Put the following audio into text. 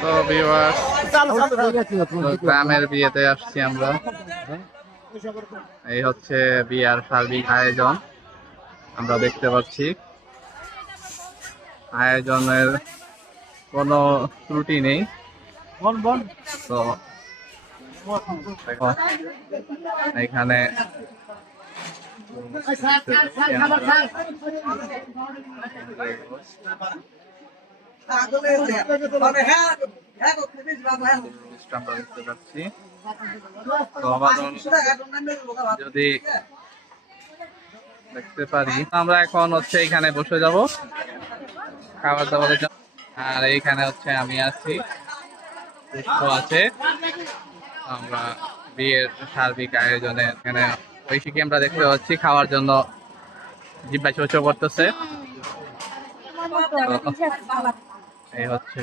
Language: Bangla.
তো ভিউয়ার্স, গ্রামের বিয়েতে আসছি আমরা। এই হচ্ছে বিয়ার সার্বিক আয়োজন, আমরা দেখতে পাচ্ছি। আয়োজনের কোনো ত্রুটি নেই। তো দেখো এখানে আমরা দেখতে পাচ্ছি। তো আমাদের যদি দেখতে পারি, আমরা এখন হচ্ছে এখানে বসে যাব খাবার দাবারের জন্য। আর এইখানে হচ্ছে আমি আছি, পুষ্প আছে। আমরা বিয়ের সার্বিক আয়োজনে এখানে ঐশীকে আমরা দেখতে পাচ্ছি খাওয়ার জন্য জিব্বা চোচো করতেছে। এই হচ্ছে